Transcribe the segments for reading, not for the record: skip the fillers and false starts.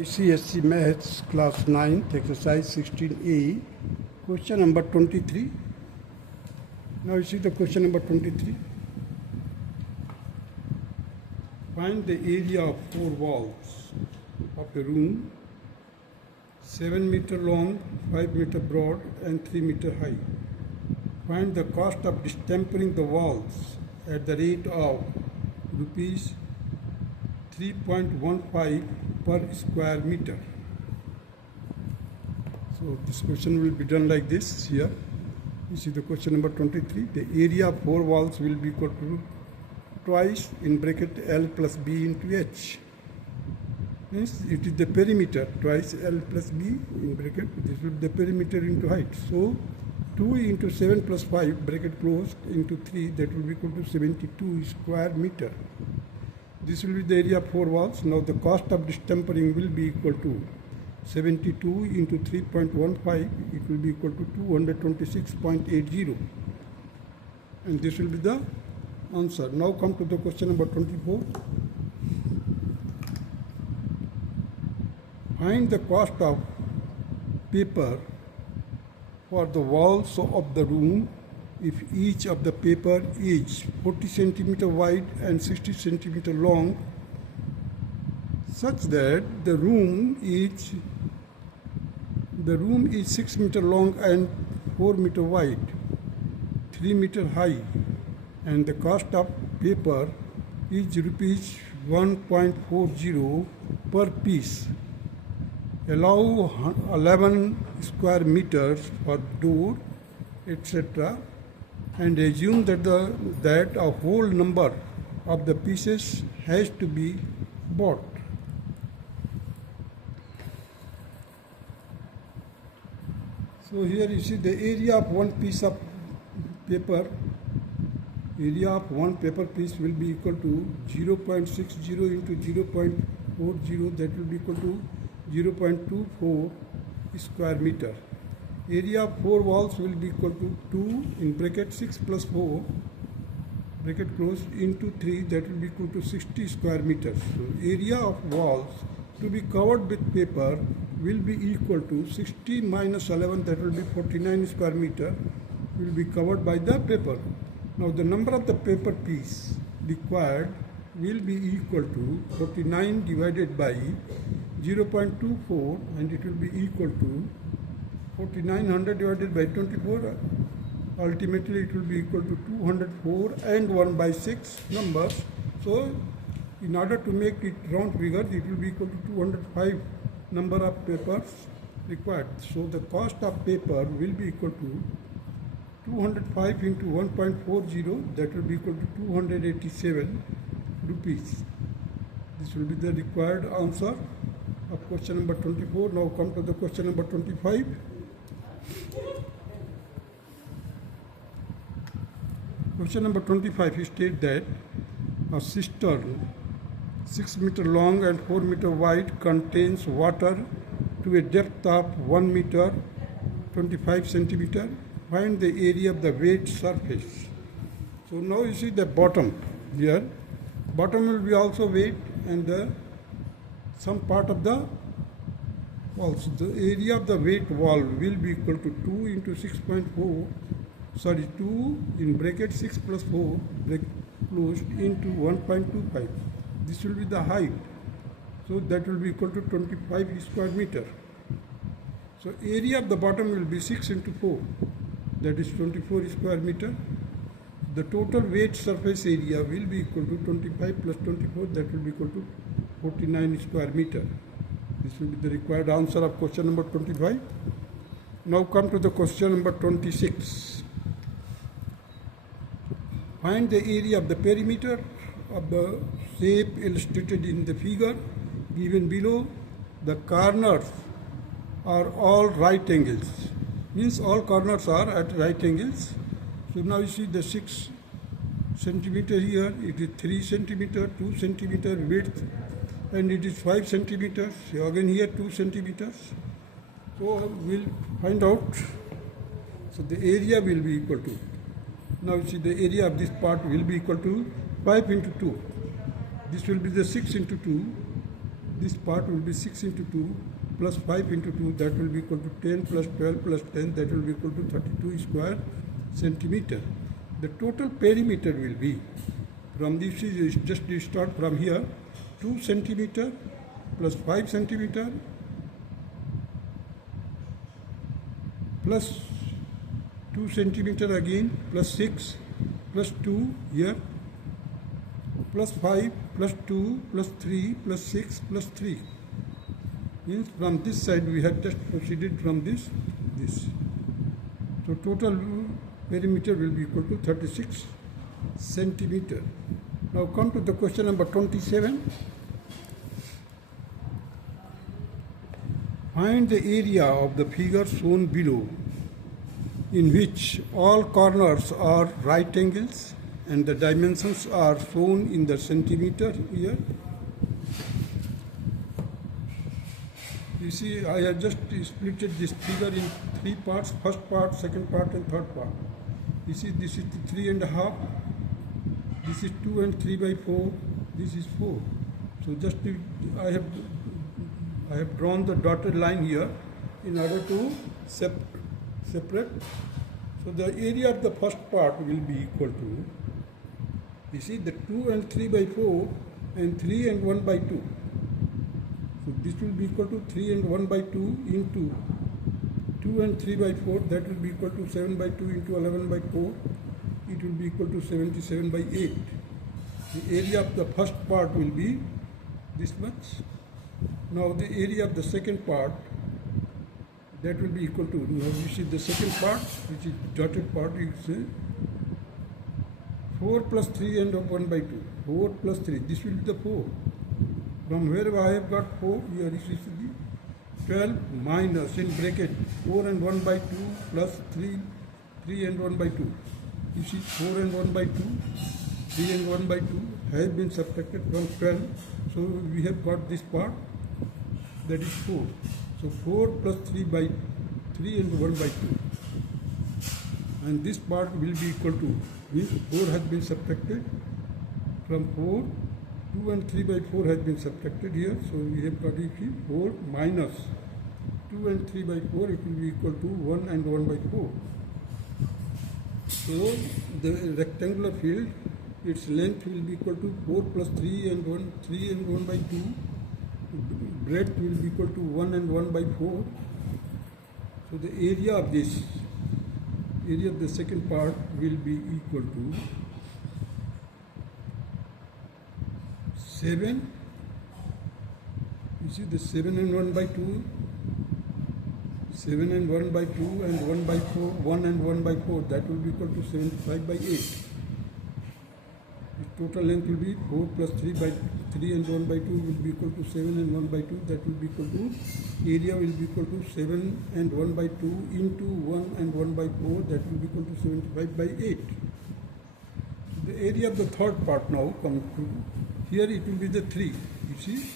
ICSE Maths Class 9th, Exercise 16A, question number 23. Now you see the question number 23. Find the area of four walls of a room, 7 meter long, 5 meter broad and 3 meter high. Find the cost of distempering the walls at the rate of rupees 3.15 per square meter. So this question will be done like this here. You see the question number 23. The area of four walls will be equal to twice in bracket L plus B into H. Means it is the perimeter twice L plus B in bracket. This will be the perimeter into height. So 2 into 7 plus 5 bracket closed into 3, that will be equal to 72 square meter. This will be the area of four walls. Now the cost of distempering will be equal to 72 into 3.15. It will be equal to 226.80. And this will be the answer. Now come to the question number 24. Find the cost of paper for the walls of the room if each of the paper is 40 centimeter wide and 60 centimeter long, such that the room is 6 meter long and 4 meter wide, 3 meter high, and the cost of paper is rupees 1.40 per piece. Allow 11 square meters for door, etc., and assume that a whole number of the pieces has to be bought. So here you see the area of one piece of paper. Area of one paper piece will be equal to 0.60 into 0.40, that will be equal to 0.24 square meter. Area of four walls will be equal to 2 in bracket 6 plus 4 bracket closed into 3, that will be equal to 60 square meters. So area of walls to be covered with paper will be equal to 60 minus 11, that will be 49 square meter, will be covered by the paper. Now the number of the paper piece required will be equal to 49 divided by 0.24, and it will be equal to 4900 divided by 24. Ultimately it will be equal to 204 and 1 by 6 numbers. So in order to make it round figure, it will be equal to 205 number of papers required. So the cost of paper will be equal to 205 into 1.40, that will be equal to 287 rupees. This will be the required answer of question number 24. Now come to the question number 25. Question number 25 states that a cistern 6 meter long and 4 meter wide contains water to a depth of 1 meter 25 centimeter. Find the area of the wet surface. So now you see the bottom here. Bottom will be also wet, and some part of the walls. The area of the wet wall will be equal to 2 into 6.4. 2 in bracket 6 plus 4 bracket closed into 1.25. This will be the height. So that will be equal to 25 square meter. So area of the bottom will be 6 into 4. That is 24 square meter. The total weight surface area will be equal to 25 plus 24. That will be equal to 49 square meter. This will be the required answer of question number 25. Now come to the question number 26. Find the area of the perimeter of the shape illustrated in the figure given below. The corners are all right angles. Means all corners are at right angles. So now you see the 6 centimeter here. It is 3 centimeter, 2 centimeter width, and it is 5 centimeters. Again here 2 centimeters. So we'll find out. So the area will be equal to. Now you see the area of this part will be equal to 5 into 2. This will be the 6 into 2. this part will be 6 into 2 plus 5 into 2, that will be equal to 10 plus 12 plus 10, that will be equal to 32 square centimeter. The total perimeter will be, from this is just you start from here, 2 centimeter plus 5 centimeter plus 2 centimeter again plus 6 plus 2 here plus 5 plus 2 plus 3 plus 6 plus 3. Means from this side we have just proceeded from this. So total perimeter will be equal to 36 centimeter. Now come to the question number 27. Find the area of the figure shown below, in which all corners are right angles and the dimensions are shown in the centimeter here. You see, I have just split this figure in 3 parts, first part, second part and third part. You see, this is 3.5, this is 2 and 3 by 4, this is 4. So just I have drawn the dotted line here in order to separate. So the area of the first part will be equal to, you see, the 2 and 3 by 4 and 3 and 1 by 2. So this will be equal to 3 and 1 by 2 into 2 and 3 by 4, that will be equal to 7 by 2 into 11 by 4. It will be equal to 77 by 8. The area of the first part will be this much. Now the area of the second part, that will be equal to, now you see the second part, which is dotted part, you say 4 plus 3 and 1 by 2. 4 plus 3, this will be the 4. From where I have got 4, here it is 12 minus in bracket 4 and 1 by 2 plus 3 and 1 by 2. You see 4 and 1 by 2, 3 and 1 by 2 has been subtracted from 12. So we have got this part, that is 4. So 4 plus 3 by 3 and 1 by 2. And this part will be equal to, means 4 has been subtracted from 4. 2 and 3 by 4 has been subtracted here. So we have got it 4 minus 2 and 3 by 4, it will be equal to 1 and 1 by 4. So the rectangular field, its length will be equal to 4 plus 3 and 1 by 2. Breadth will be equal to 1 and 1 by 4. So the area of this, area of the second part will be equal to 7. You see the 7 and 1 by 2, 7 and 1 by 2 and 1 by 4, 1 and 1 by 4, that will be equal to 75 by 8. The total length will be 4 plus 3 by 3 and 1 by 2 will be equal to 7 and 1 by 2, that will be equal to, area will be equal to 7 and 1 by 2 into 1 and 1 by 4, that will be equal to 75 by 8. The area of the third part now comes to, here it will be the 3, you see.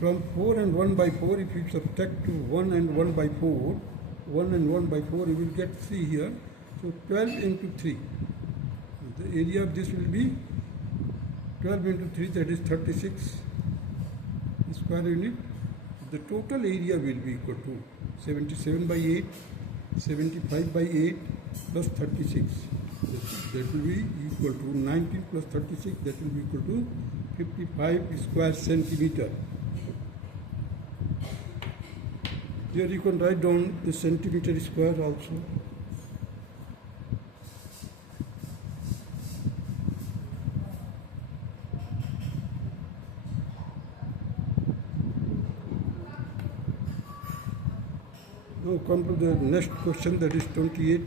From 4 and 1 by 4, if you subtract to 1 and 1 by 4, 1 and 1 by 4, you will get 3 here. So 12 into 3. The area of this will be 12 into 3, that is 36 square unit. The total area will be equal to 77 by 8, 75 by 8 plus 36. That will be equal to 19 plus 36, that will be equal to 55 square centimeter. Here you can write down the centimeter square also. Now come to the next question, that is 28.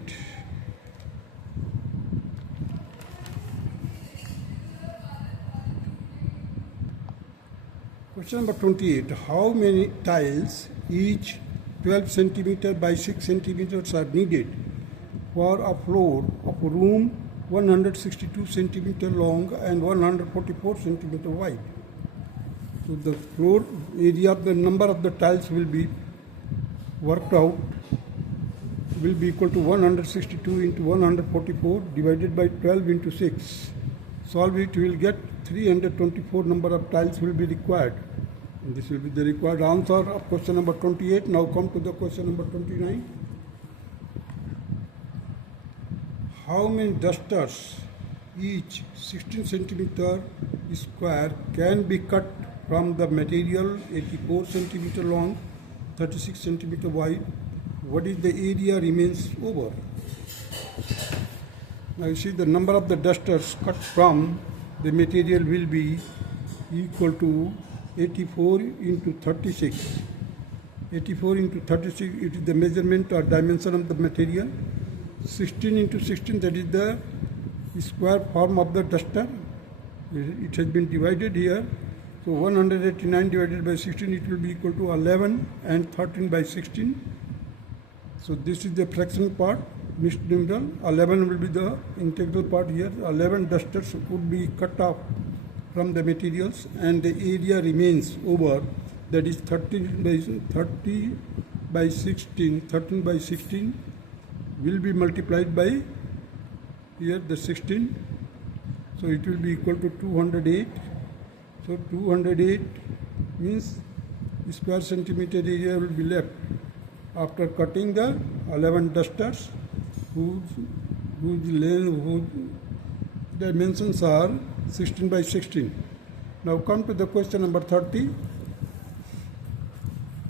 Question number 28. How many tiles, each 12 centimeter by 6 centimeters, are needed for a floor of a room 162 centimeter long and 144 centimeter wide? So the floor area of the number of the tiles will be worked out, will be equal to 162 into 144 divided by 12 into 6. Solve it, you will get 324 number of tiles will be required And this will be the required answer of question number 28. Now come to the question number 29. How many dusters, each 16 centimeter square, can be cut from the material 84 centimeter long, 36 centimeter wide? What is the area remains over? Now you see the number of the dusters cut from the material will be equal to 84 into 36. 84 into 36, it is the measurement or dimension of the material. 16 into 16, that is the square form of the duster. It has been divided here. So 189 divided by 16, it will be equal to 11, and 13 by 16. So this is the fractional part, mixed numeral. 11 will be the integral part here. 11 dusters would be cut off from the materials, and the area remains over, that is 30 by 16. 13 by 16 will be multiplied by here the 16. So it will be equal to 208. So 208 means square centimeter area will be left after cutting the 11 dusters whose dimensions are 16 by 16. Now come to the question number 30.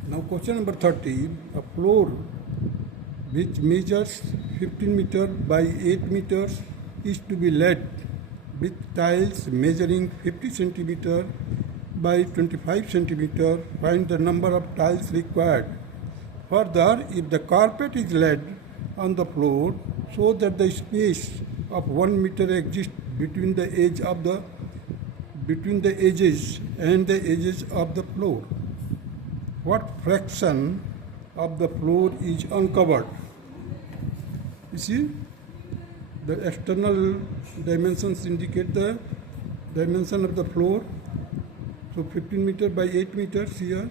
Now question number 30, a floor which measures 15 meters by 8 meters is to be laid with tiles measuring 50 centimeter by 25 centimeter. Find the number of tiles required. Further, if the carpet is laid on the floor so that the space of 1 meter exists between the edges and the edges of the floor, what fraction of the floor is uncovered? You see, the external dimensions indicate the dimension of the floor. So 15 meters by 8 meters here.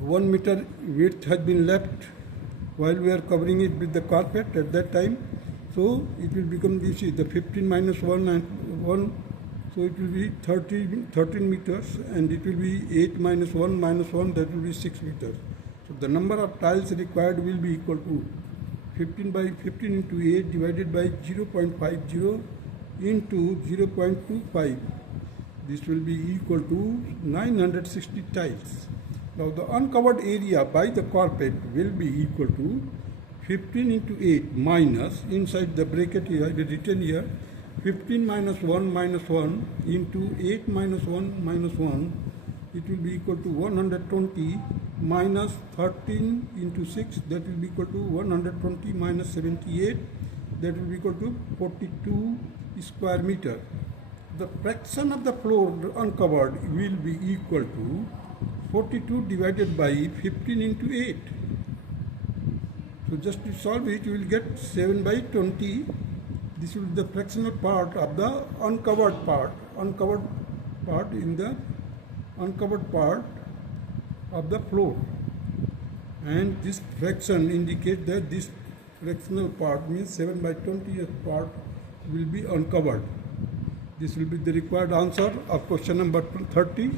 1 meter width has been left while we are covering it with the carpet at that time. So it will become, you see, the 15 minus 1 and 1. So it will be 13 meters, and it will be 8 minus 1 minus 1, that will be 6 meters. So the number of tiles required will be equal to 15 by 15 into 8 divided by 0.50 into 0.25. This will be equal to 960 tiles. Now the uncovered area by the carpet will be equal to 15 into 8 minus, inside the bracket here, I will written here, 15 minus 1 into 8 minus 1 minus 1, it will be equal to 120 minus 13 into 6, that will be equal to 120 minus 78, that will be equal to 42 square meter. The fraction of the floor uncovered will be equal to 42 divided by 15 into 8. So just to solve it, you will get 7 by 20. This will be the fractional part of the uncovered part. Uncovered part of the floor. And this fraction indicates that this fractional part means 7 by 20th part will be uncovered. This will be the required answer of question number 30.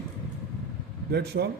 That's all.